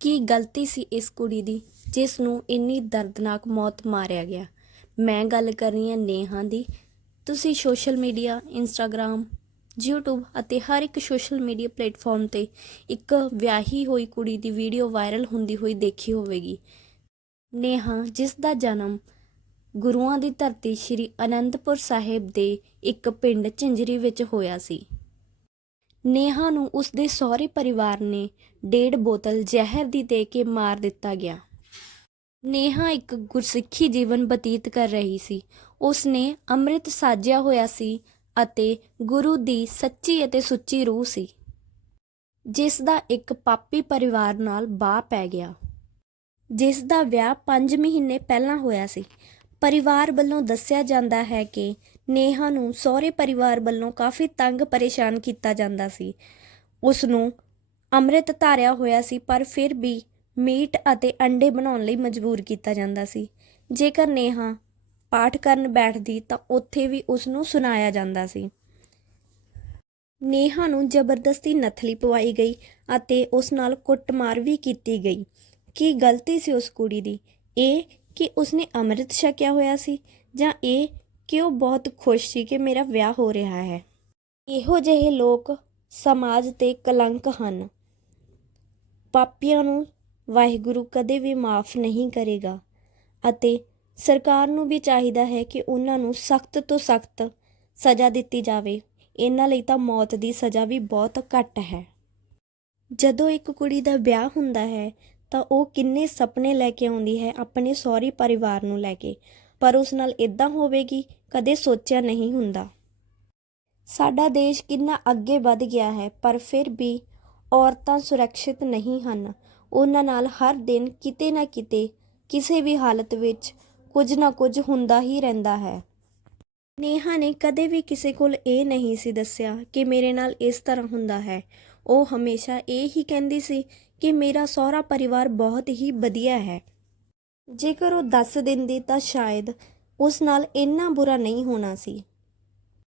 ਕੀ ਗਲਤੀ ਸੀ ਇਸ ਕੁੜੀ ਦੀ, ਜਿਸ ਨੂੰ ਇੰਨੀ ਦਰਦਨਾਕ ਮੌਤ ਮਾਰਿਆ ਗਿਆ? ਮੈਂ ਗੱਲ ਕਰ ਰਹੀ ਹਾਂ ਨੇਹਾ ਦੀ। ਤੁਸੀਂ ਸੋਸ਼ਲ ਮੀਡੀਆ ਇੰਸਟਾਗ੍ਰam YouTube ਅਤੇ ਹਰ ਇੱਕ ਸੋਸ਼ਲ ਮੀਡੀਆ ਪਲੇਟਫਾਰਮ ਤੇ ਇੱਕ ਵਿਆਹੀ ਹੋਈ ਕੁੜੀ ਦੀ ਵੀਡੀਓ ਵਾਇਰਲ ਹੁੰਦੀ ਹੋਈ ਦੇਖੀ ਹੋਵੇਗੀ। ਨੇਹਾ, ਜਿਸ ਦਾ ਜਨਮ ਗੁਰੂਆਂ ਦੀ ਧਰਤੀ ਸ੍ਰੀ ਅਨੰਦਪੁਰ ਸਾਹਿਬ ਦੇ ਇੱਕ ਪਿੰਡ ਝਿੰਜਰੀ ਵਿੱਚ ਹੋਇਆ ਸੀ। ਨੇਹਾ ਨੂੰ ਉਸਦੇ ਸਹੁਰੇ ਪਰਿਵਾਰ ਨੇ ਡੇਢ ਬੋਤਲ ਜ਼ਹਿਰ ਦੀ ਦੇ ਕੇ ਮਾਰ ਦਿੱਤਾ ਗਿਆ। ਨੇਹਾ ਇੱਕ ਗੁਰਸਿੱਖੀ ਜੀਵਨ ਬਤੀਤ ਕਰ ਰਹੀ ਸੀ। ਉਸਨੇ ਅੰਮ੍ਰਿਤ ਸਾਜਿਆ ਹੋਇਆ ਸੀ ਅਤੇ ਗੁਰੂ ਦੀ ਸੱਚੀ ਅਤੇ ਸੁੱਚੀ ਰੂਹ ਸੀ, ਜਿਸ ਦਾ ਇੱਕ ਪਾਪੀ ਪਰਿਵਾਰ ਨਾਲ ਬਾਹ ਪੈ ਗਿਆ, ਜਿਸ ਦਾ ਵਿਆਹ 5 ਮਹੀਨੇ ਪਹਿਲਾਂ ਹੋਇਆ ਸੀ। ਪਰਿਵਾਰ ਵੱਲੋਂ ਦੱਸਿਆ ਜਾਂਦਾ ਹੈ ਕਿ ਨੇਹਾ ਨੂੰ ਸਹੁਰੇ ਪਰਿਵਾਰ ਵੱਲੋਂ ਕਾਫੀ ਤੰਗ ਪਰੇਸ਼ਾਨ ਕੀਤਾ ਜਾਂਦਾ ਸੀ। ਉਸ ਨੂੰ ਅੰਮ੍ਰਿਤ ਧਾਰਿਆ ਹੋਇਆ ਸੀ, ਪਰ ਫਿਰ ਵੀ ਮੀਟ ਅਤੇ ਅੰਡੇ ਬਣਾਉਣ ਲਈ ਮਜਬੂਰ ਕੀਤਾ ਜਾਂਦਾ ਸੀ। ਜੇਕਰ ਨੇਹਾ ਪਾਠ ਕਰਨ ਬੈਠਦੀ ਤਾਂ ਉੱਥੇ ਵੀ ਉਸ ਨੂੰ ਸੁਣਾਇਆ ਜਾਂਦਾ ਸੀ। ਨੇਹਾ ਨੂੰ ਜ਼ਬਰਦਸਤੀ ਨਥਲੀ ਪਵਾਈ ਗਈ ਅਤੇ ਉਸ ਨਾਲ ਕੁੱਟਮਾਰ ਵੀ ਕੀਤੀ ਗਈ। ਕੀ ਗਲਤੀ ਸੀ ਉਸ ਕੁੜੀ ਦੀ? ਇਹ ਕਿ ਉਸਨੇ ਅੰਮ੍ਰਿਤ ਛਕਿਆ ਹੋਇਆ ਸੀ ਜਾਂ ਇਹ ਕਿ ਉਹ ਬਹੁਤ ਖੁਸ਼ ਸੀ ਕਿ ਮੇਰਾ ਵਿਆਹ ਹੋ ਰਿਹਾ ਹੈ। ਇਹੋ ਜਿਹੇ ਲੋਕ ਸਮਾਜ ਤੇ ਕਲੰਕ ਹਨ। ਪਾਪੀਆਂ ਨੂੰ ਵਾਹਿਗੁਰੂ ਕਦੇ ਵੀ ਮਾਫ ਨਹੀਂ ਕਰੇਗਾ ਅਤੇ ਸਰਕਾਰ ਨੂੰ ਵੀ ਚਾਹੀਦਾ ਹੈ ਕਿ ਉਹਨਾਂ ਨੂੰ ਸਖਤ ਤੋਂ ਸਖਤ ਸਜ਼ਾ ਦਿੱਤੀ ਜਾਵੇ। ਇਹਨਾਂ ਲਈ ਤਾਂ ਮੌਤ ਦੀ ਸਜ਼ਾ ਵੀ ਬਹੁਤ ਘੱਟ ਹੈ। ਜਦੋਂ ਇੱਕ ਕੁੜੀ ਦਾ ਵਿਆਹ ਹੁੰਦਾ ਹੈ ਤਾਂ ਉਹ ਕਿੰਨੇ ਸੁਪਨੇ ਲੈ ਕੇ ਆਉਂਦੀ ਹੈ ਆਪਣੇ ਸਹੁਰੇ ਪਰਿਵਾਰ ਨੂੰ ਲੈ ਕੇ। ਪਰ ਉਸ ਨਾਲ ਇਦਾਂ ਹੋਵੇਗੀ, ਕਦੇ ਸੋਚਿਆ ਨਹੀਂ ਹੁੰਦਾ। ਸਾਡਾ ਦੇਸ਼ ਕਿੰਨਾ ਅੱਗੇ ਵੱਧ ਗਿਆ ਹੈ, ਪਰ ਫਿਰ ਵੀ ਔਰਤਾਂ ਸੁਰੱਖਿਅਤ ਨਹੀਂ ਹਨ। ਉਹਨਾਂ ਨਾਲ ਹਰ ਦਿਨ ਕਿਤੇ ਨਾ ਕਿਤੇ, ਕਿਸੇ ਵੀ ਹਾਲਤ ਵਿੱਚ ਕੁਝ ਨਾ ਕੁਝ ਹੁੰਦਾ ਹੀ ਰਹਿੰਦਾ ਹੈ। ਨੇਹਾ ਨੇ ਕਦੇ ਵੀ ਕਿਸੇ ਕੋਲ ਇਹ ਨਹੀਂ ਸੀ ਦੱਸਿਆ ਕਿ ਮੇਰੇ ਨਾਲ ਇਸ ਤਰ੍ਹਾਂ ਹੁੰਦਾ ਹੈ। ਉਹ ਹਮੇਸ਼ਾ ਇਹ ਹੀ ਕਹਿੰਦੀ ਸੀ ਕਿ ਮੇਰਾ ਸਹੁਰਾ ਪਰਿਵਾਰ ਬਹੁਤ ਹੀ ਵਧੀਆ ਹੈ। ਜੇਕਰ ਉਹ ਦੱਸ ਦਿੰਦੀ ਤਾਂ ਸ਼ਾਇਦ ਉਸ ਨਾਲ ਇੰਨਾ ਬੁਰਾ ਨਹੀਂ ਹੋਣਾ ਸੀ।